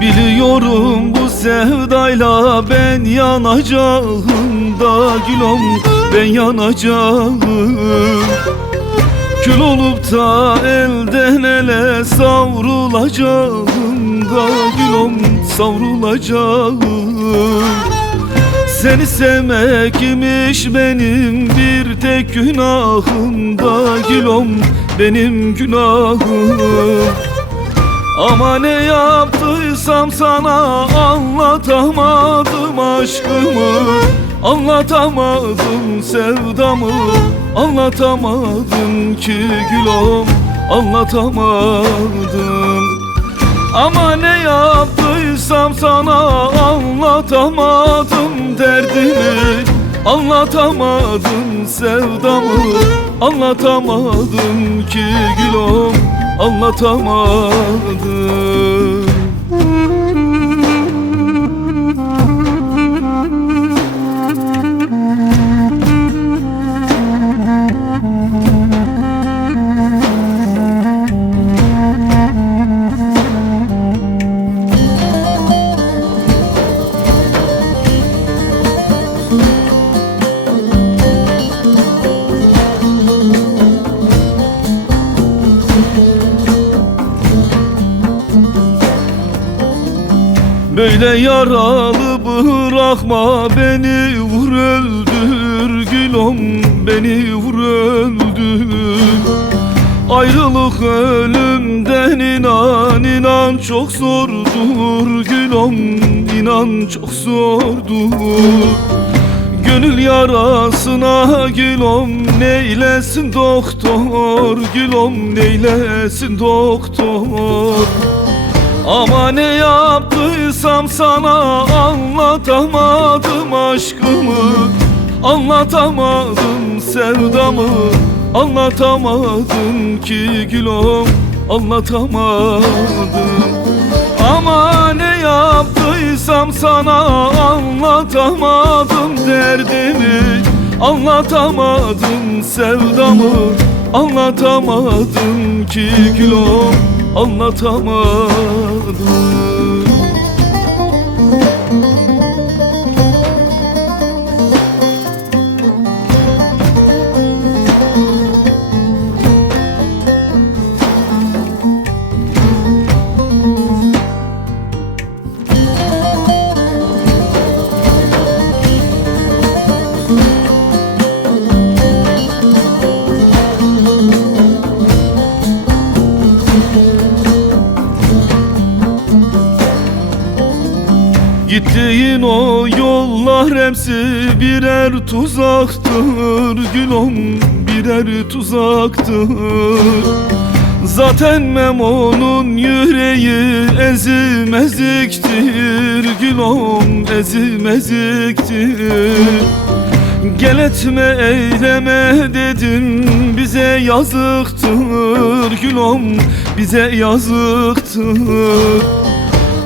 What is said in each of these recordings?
Biliyorum bu sevdayla ben yanacağım da gülüm, ben yanacağım. Kül olup da elden ele savrulacağım da gülüm, savrulacağım. Seni sevmek imiş benim bir tek günahım da gülüm, benim günahım. Ama ne yaptıysam sana anlatamadım aşkımı, anlatamadım sevdamı, anlatamadım ki gülüm, anlatamadım. Ama ne yaptıysam sana anlatamadım derdimi, anlatamadım sevdamı, anlatamadım ki gülüm, anlatamadım. Böyle yaralı bırakma beni, vur öldür gülüm, beni vur öldür. Ayrılık ölümden inan, inan çok zordur gülüm, inan çok zordur. Gönül yarasına gülüm, neylesin doktor gülüm, neylesin doktor. Ama ne yaptıysam sana anlatamadım aşkımı, anlatamadım sevdamı, anlatamadım ki gülüm, anlatamadım. Ama ne yaptıysam sana anlatamadım derdimi, anlatamadım sevdamı, anlatamadım ki gülüm, anlatamadım. Gittiğin o yollar hepsi birer tuzaktır gülüm, birer tuzaktır. Zaten Memo'nun yüreği ezim eziktir gülüm, ezim eziktir. Gel etme eyleme dedim, bize yazıktır gülüm, bize yazıktır.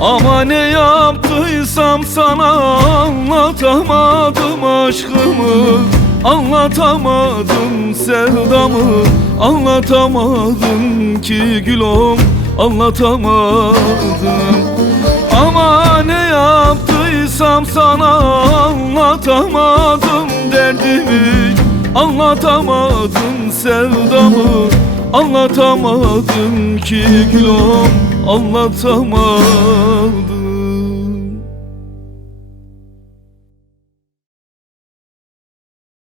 Ama ne yaptıysam sana anlatamadım aşkımı, anlatamadım sevdamı, anlatamadım ki gülüm, anlatamadım. Ama ne yaptıysam sana anlatamadım derdimi, anlatamadım sevdamı, anlatamadım ki gülüm, anlatamadım.